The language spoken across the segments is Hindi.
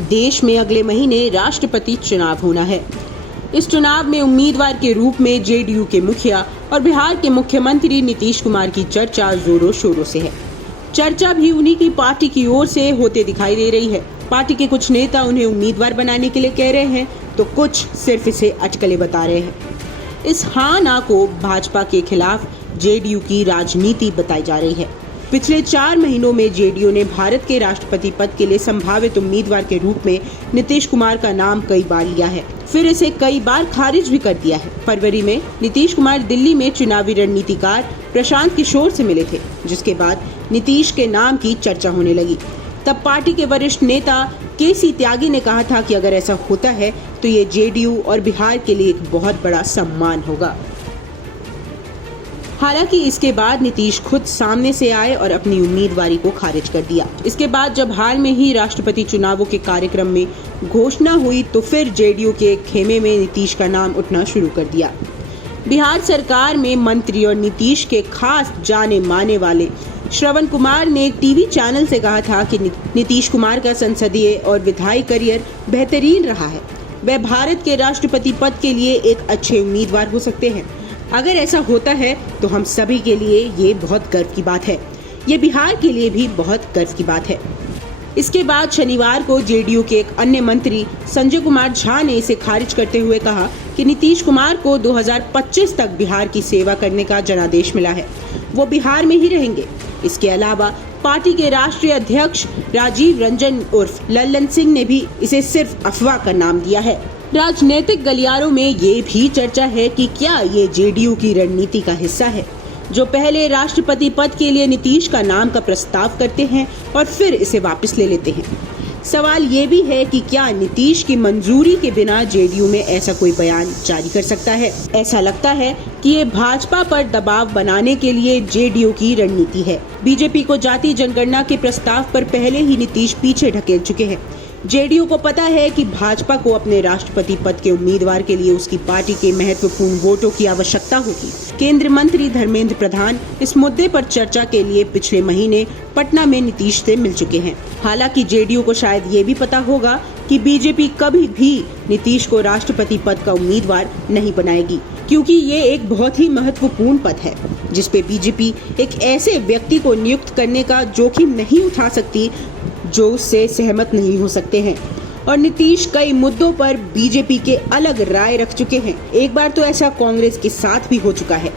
देश में अगले महीने राष्ट्रपति चुनाव होना है। इस चुनाव में उम्मीदवार के रूप में जेडीयू के मुखिया और बिहार के मुख्यमंत्री नीतीश कुमार की चर्चा जोरों शोरों से है। चर्चा भी उन्हीं की पार्टी की ओर से होते दिखाई दे रही है। पार्टी के कुछ नेता उन्हें उम्मीदवार बनाने के लिए कह रहे हैं, तो कुछ सिर्फ इसे अटकलें बता रहे हैं। इस हाँ ना को भाजपा के खिलाफ जेडीयू की राजनीति बताई जा रही है। पिछले 4 महीनों में जेडीयू ने भारत के राष्ट्रपति पद के लिए संभावित उम्मीदवार के रूप में नीतीश कुमार का नाम कई बार लिया है, फिर इसे कई बार खारिज भी कर दिया है। फरवरी में नीतीश कुमार दिल्ली में चुनावी रणनीतिकार प्रशांत किशोर से मिले थे, जिसके बाद नीतीश के नाम की चर्चा होने लगी। तब पार्टी के वरिष्ठ नेता केसी त्यागी ने कहा था कि अगर ऐसा होता है तो ये जेडीयू और बिहार के लिए एक बहुत बड़ा सम्मान होगा। हालांकि इसके बाद नीतीश खुद सामने से आए और अपनी उम्मीदवारी को खारिज कर दिया। इसके बाद जब हाल में ही राष्ट्रपति चुनावों के कार्यक्रम में घोषणा हुई तो फिर जेडीयू के खेमे में नीतीश का नाम उठना शुरू कर दिया। बिहार सरकार में मंत्री और नीतीश के खास जाने माने वाले श्रवण कुमार ने टीवी चैनल से कहा था कि नीतीश कुमार का संसदीय और विधायी करियर बेहतरीन रहा है। वह भारत के राष्ट्रपति पद के लिए एक अच्छे उम्मीदवार हो सकते हैं। अगर ऐसा होता है तो हम सभी के लिए ये बहुत गर्व की बात है। ये बिहार के लिए भी बहुत गर्व की बात है। इसके बाद शनिवार को जेडीयू के एक अन्य मंत्री संजय कुमार झा ने इसे खारिज करते हुए कहा कि नीतीश कुमार को 2025 तक बिहार की सेवा करने का जनादेश मिला है, वो बिहार में ही रहेंगे। इसके अलावा पार्टी के राष्ट्रीय अध्यक्ष राजीव रंजन उर्फ लल्लन सिंह ने भी इसे सिर्फ अफवाह का नाम दिया है। राजनीतिक गलियारों में ये भी चर्चा है कि क्या ये जेडीयू की रणनीति का हिस्सा है, जो पहले राष्ट्रपति पद के लिए नीतीश का नाम का प्रस्ताव करते हैं और फिर इसे वापस ले लेते हैं। सवाल ये भी है कि क्या नीतीश की मंजूरी के बिना जेडीयू में ऐसा कोई बयान जारी कर सकता है। ऐसा लगता है कि ये भाजपा पर दबाव बनाने के लिए जेडीयू की रणनीति है। बीजेपी को जाति जनगणना के प्रस्ताव पर पहले ही नीतीश पीछे ढकेल चुके हैं। जेडीयू को पता है कि भाजपा को अपने राष्ट्रपति पद के उम्मीदवार के लिए उसकी पार्टी के महत्वपूर्ण वोटों की आवश्यकता होगी। केंद्रीय मंत्री धर्मेंद्र प्रधान इस मुद्दे पर चर्चा के लिए पिछले महीने पटना में नीतीश से मिल चुके हैं। हालांकि जेडीयू को शायद ये भी पता होगा कि बीजेपी कभी भी नीतीश को राष्ट्रपति पद का उम्मीदवार नहीं बनाएगी, क्योंकि ये एक बहुत ही महत्वपूर्ण पद है जिसपे बीजेपी एक ऐसे व्यक्ति को नियुक्त करने का जोखिम नहीं उठा सकती जो उससे सहमत नहीं हो सकते हैं। और नीतीश कई मुद्दों पर बीजेपी के अलग राय रख चुके हैं। एक बार तो ऐसा कांग्रेस के साथ भी हो चुका है।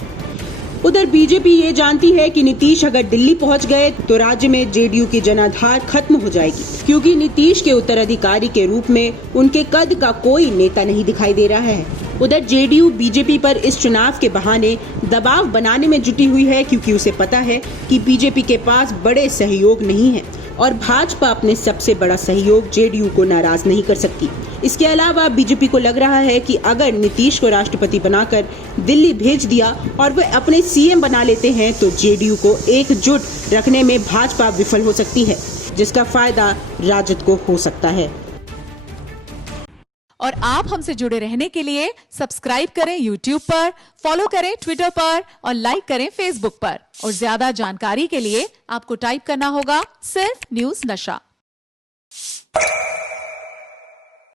उधर बीजेपी ये जानती है कि नीतीश अगर दिल्ली पहुंच गए तो राज्य में जेडीयू की जनाधार खत्म हो जाएगी, क्योंकि नीतीश के उत्तराधिकारी के रूप में उनके कद का कोई नेता नहीं दिखाई दे रहा है। उधर जेडीयू बीजेपी पर इस चुनाव के बहाने दबाव बनाने में जुटी हुई है, क्योंकि उसे पता है कि बीजेपी के पास बड़े सहयोग नहीं है और भाजपा अपने सबसे बड़ा सहयोग जेडीयू को नाराज नहीं कर सकती। इसके अलावा बीजेपी को लग रहा है कि अगर नीतीश को राष्ट्रपति बनाकर दिल्ली भेज दिया और वे अपने सीएम बना लेते हैं तो जेडीयू को एकजुट रखने में भाजपा विफल हो सकती है, जिसका फायदा राजद को हो सकता है। और आप हमसे जुड़े रहने के लिए सब्सक्राइब करें YouTube पर, फॉलो करें Twitter पर और लाइक करें Facebook पर। और ज्यादा जानकारी के लिए आपको टाइप करना होगा सिर्फ न्यूज़ नशा।